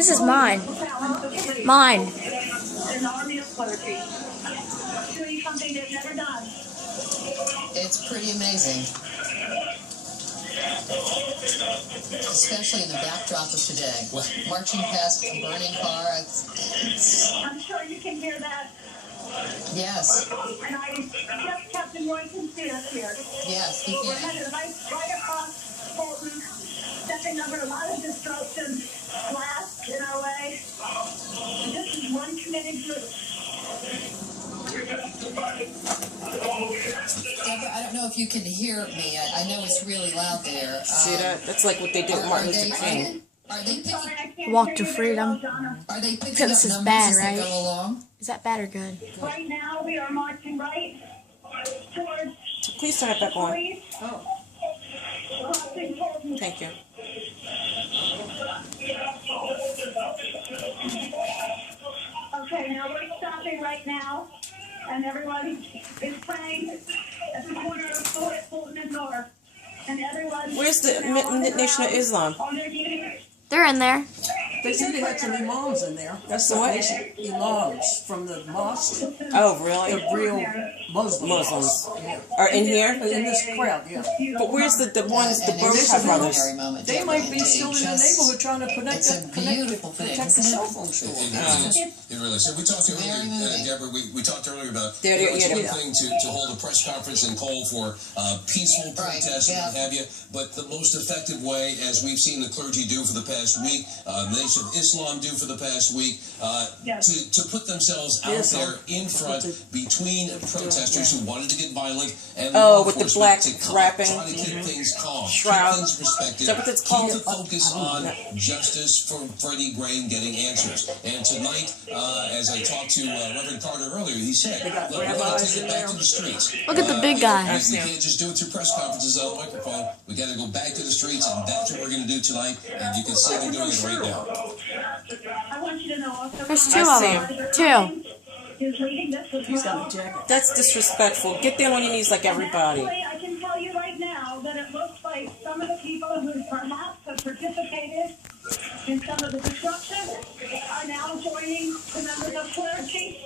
This is mine. Mine. An army of clergy doing something they've never done. It's pretty amazing. Especially in the backdrop of today. Marching past a burning car. I'm sure you can hear that. Yes. And I just Captain Roy can see us here. Yes, he We're can. headed right across Fulton, stepping over a lot of destruction, glass in our way. And this is one committed group. Deborah, I don't know if you can hear me. I know it's really loud there. See that? That's like what they did with Martin Luther King. Are they picking? Walk to freedom. Are they picking This up is numbers bad, as they right? go along? Is that bad or good? Right now, we are marching right towards Please turn it back on. police. Oh. Crossing Fulton. Thank you. Okay, now we're stopping right now, and everyone is praying at the corner of Fulton and North. And everyone. Where's the Nation of Islam? On their knees. They're in there. They said they had some imams in there. That's the What? basic imams from the mosque. Oh, really? They're real Muslims. Yeah. Are in here? In this crowd, yeah. But where's the ones, the And it is a Burkhart brothers? military moment, They Deborah, might be indeed. still in the Just- neighborhood trying to It's a beautiful thing, protect the isn't it? cell phone store. It really is. So we talked Very earlier, moving. Deborah, we talked earlier about There, it's yeah. one thing to hold a press conference and call for peaceful Right, protests and what yeah. have you, but the most effective way, as we've seen the clergy do for the past week, the Nation of Islam do for the past week, to put themselves out Yes, there in front between protesters who wanted to get violent and Oh, law with the enforcement black to wrapping. try to keep things calm, Shroud. keep things respected, Is that what it's keep called? the focus on justice for Freddie Gray and getting answers. And tonight, as I talked to Reverend Carter earlier, he said, got look, we're going rabbis to take in it back there. to the streets. Look at the big guy. We can't just do it through press conferences on a microphone. We got to go back to the streets, and that's what we're going to do tonight. And you can see them doing it right now. I want you to know also. There's two of them. Two. Is leading this as He's well. got a jacket. That's disrespectful. Get down on your knees like everybody. Actually, I can tell you right now that it looks like some of the people who perhaps have participated in some of the destruction are now joining the members of clergy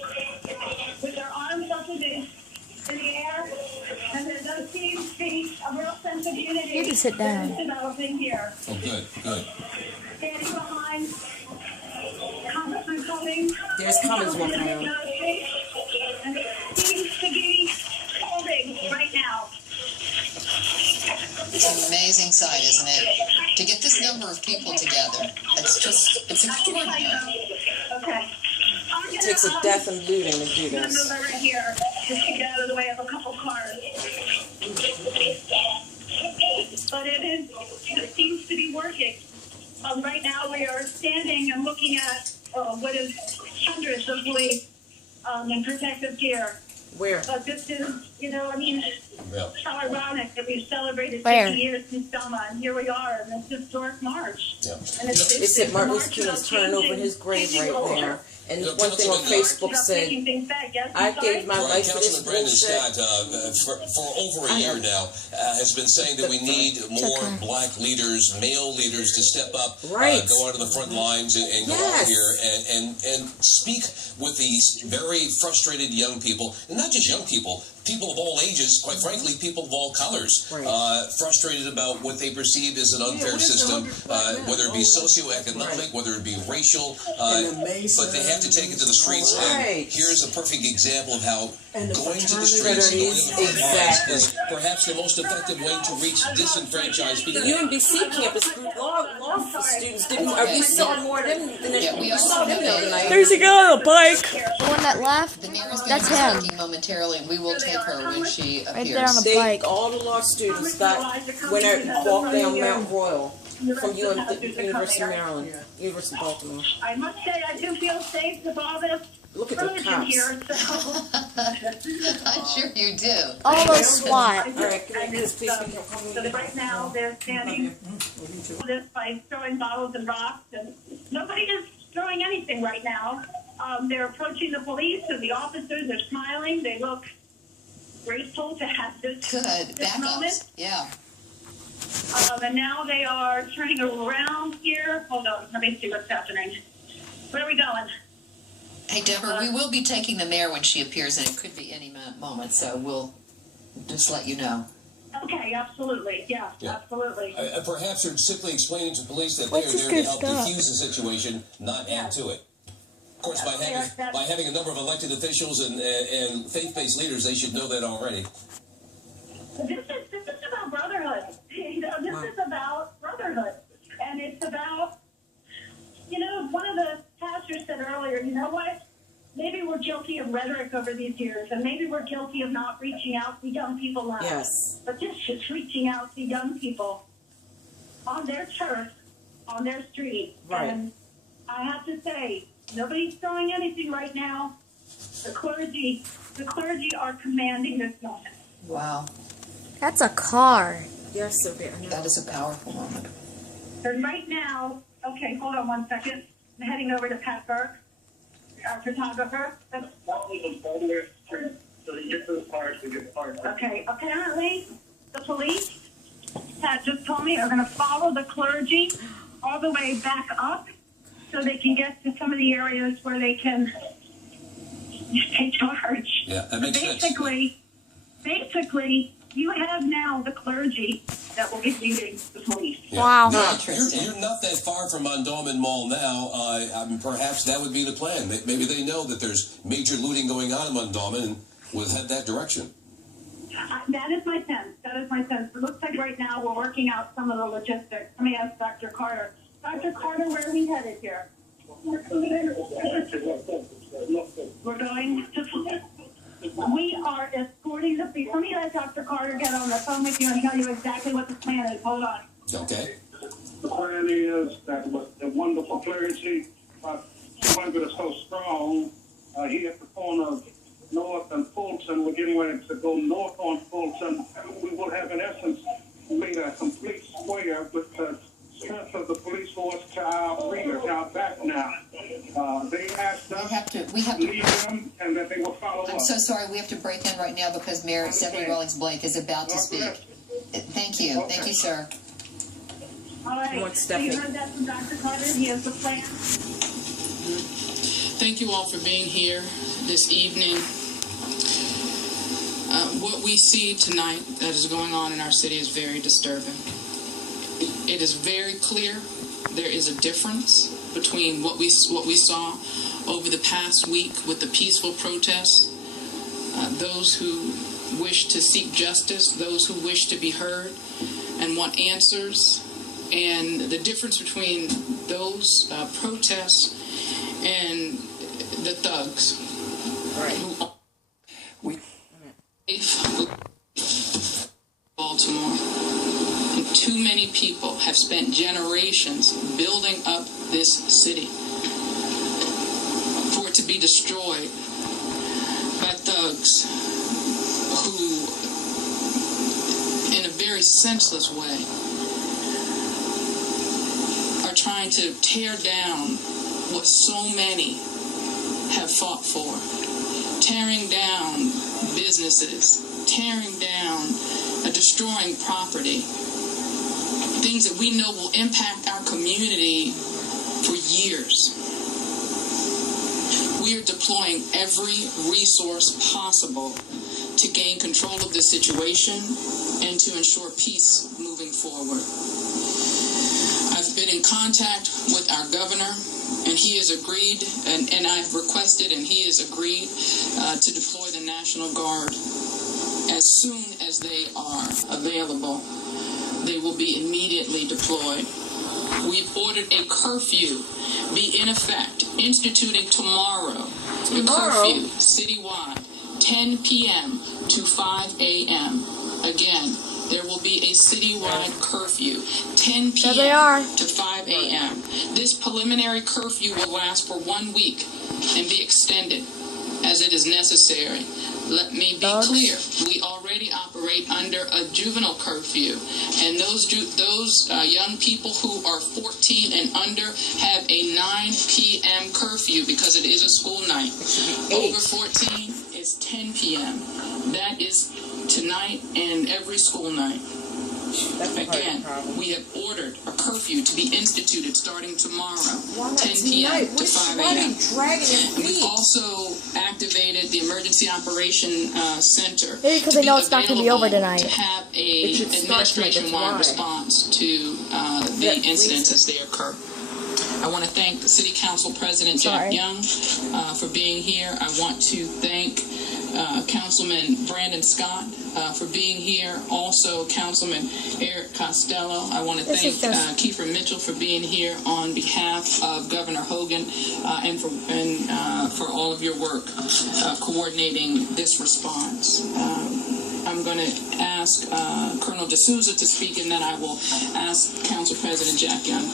with their arms up in the air, and there does seem to be a real sense of unity. You can sit down. that is developing here. Oh, good, good. Standing behind Congressman Cummings. There's Cummings walking around. And it seems to be holding right now. It's an amazing sight, isn't it? To get this number of people together, it's extraordinary. Okay. It takes a death and looting to do I'm gonna this. move over here just to get out of the way of a couple cars. But it seems to be working. Right now we are standing and looking at what is hundreds of police in protective gear. Where? But this is, I mean, Yeah. how ironic that we've celebrated Where? 50 years since Selma, and here we are in this historic march. Yeah. And it's They said Martin Luther march King about is turning over his grave changing right culture. there. And Yeah, one thing on Councilman, Facebook About said, taking things back. Yes, I I'm sorry? gave my Right, life for this Councilman Brandon bullshit. Scott, for over a year now, has been saying that we need more okay. black leaders, male leaders, to step up, Right. go out of the front lines and go out Yes. here and speak with these very frustrated young people, and not just young people. People of all ages, quite frankly, people of all colors, Right. frustrated about what they perceive as an unfair what is the system, 100 black men? whether it be Oh, socioeconomic, right. whether it be racial, And the Masons, but they have to take it to the streets. Right. And here's a perfect example of how And the going to the streets, fraternities, going to the front lines exactly. is perhaps the most effective way to reach disenfranchised The people. UMBC campus group law students didn't, we saw more of them than Yeah, we we also saw have them the other a- night. There's a guy on a bike. The one that left? The mayor's going That's to be him. speaking momentarily, and we will take her when she appears. Right there on the They, bike. all the law students went out and walked down Mount Royal from University of Maryland, University of Baltimore. I must say, I do feel safe with all this Look at the religion cops. here, so. I'm sure you do. All those SWAT. All right, can I get this piece of So right now, they're standing this by throwing bottles and rocks, and nobody is throwing anything right now. They're approaching the police, and the officers are smiling. They look grateful to have this Good. moment. Backups. Yeah. And now they are turning around here. Hold on, let me see what's happening. Where are we going? Hey, Deborah, we will be taking the mayor when she appears, and it could be any moment, so we'll just let you know. Okay, absolutely. Yeah. Absolutely. Perhaps you're simply explaining to police that What's they're this there to good help stuff? defuse the situation, not add to it. Of course, by having a number of elected officials and faith-based leaders, they should know that already. This is about brotherhood. This is about brotherhood. And it's about, one of the pastors said earlier, you know what? Maybe we're guilty of rhetoric over these years, and maybe we're guilty of not reaching out to young people enough. Yes. But this is reaching out to young people on their turf, on their street. Right. And I have to say, nobody's throwing anything right now. The clergy are commanding this moment. Wow. That's a car. Yes, Sylvia. I know. That is a powerful moment. And right now, okay, hold on 1 second. I'm heading over to Pat Burke, our photographer. Okay, apparently the police, Pat just told me, are going to follow the clergy all the way back up so they can get to some of the areas where they can take charge. Yeah, that makes sense. Basically, you have now the clergy that will be leading the police. Yeah. Wow. Now, you're not that far from Mondawmin Mall now. I mean, perhaps that would be the plan. Maybe they know that there's major looting going on in Mondawmin and will head that direction. That is my sense. It looks like right now we're working out some of the logistics. Let me ask Dr. Carter. Dr. Carter, where are we headed here? We're going to... We are escorting the police. Let me let Dr. Carter get on the phone with you and tell you exactly what the plan is. Hold on. Okay. The plan is that with the wonderful clergy, 200 is so strong, here at the corner of North and Fulton, we're getting ready to go north on Fulton. We will have, in essence, made a complete square with the strength of the police force to our rear, to our back now. They asked us We have to leave them and that they will follow I'm up. so sorry. We have to break in right now because Mayor Stephanie Rawlings Blake is about to speak. Thank you. Okay. Thank you, sir. All right. What's So you Stephanie? heard that from Dr. Carter. He has the plan. Thank you all for being here this evening. What we see tonight that is going on in our city is very disturbing. It is very clear there is a difference between what we saw over the past week with the peaceful protests, those who wish to seek justice, those who wish to be heard and want answers, and the difference between those protests and the thugs. Right. Baltimore. And too many people have spent generations building up this city for it to be destroyed by thugs who, in a very senseless way, are trying to tear down what so many have fought for. Tearing down businesses, tearing down, destroying property, things that we know will impact our community for years. We are deploying every resource possible to gain control of the situation and to ensure peace moving forward. I've been in contact with our governor, and he has agreed, and I've requested, and he has agreed to deploy the National Guard as soon as they are available. They will be immediately deployed. We've ordered a curfew be in effect, instituting tomorrow. A curfew citywide, 10 p.m. to 5 a.m. Again, there will be a citywide curfew, 10 p.m. to 5 a.m. This preliminary curfew will last for 1 week and be extended as it is necessary. Let me be clear. We already operate under a juvenile curfew, and those young people who are 14 and under have a 9 p.m. curfew because it is a school night. Over 14 is 10 p.m. That is tonight and every school night. That's a Again, problem. we have ordered a curfew to be instituted starting tomorrow, Why not 10 p.m. tonight? to 5 Why are a.m. they dragging their And we've feet? also activated the Emergency Operation Center. Maybe because to they know it's not going to be over available tonight. To have It should a start tonight, that's administration-wide why. response to the incidents as they occur. I want to thank the City Council President Jack Sorry. Young for being here. I want to thank Councilman Brandon Scott for being here. Also, Councilman Eric Costello. I want to This thank is just- Kiefer Mitchell for being here on behalf of Governor Hogan and for all of your work coordinating this response. I'm going to ask Colonel D'Souza to speak, and then I will ask Council President Jack Young.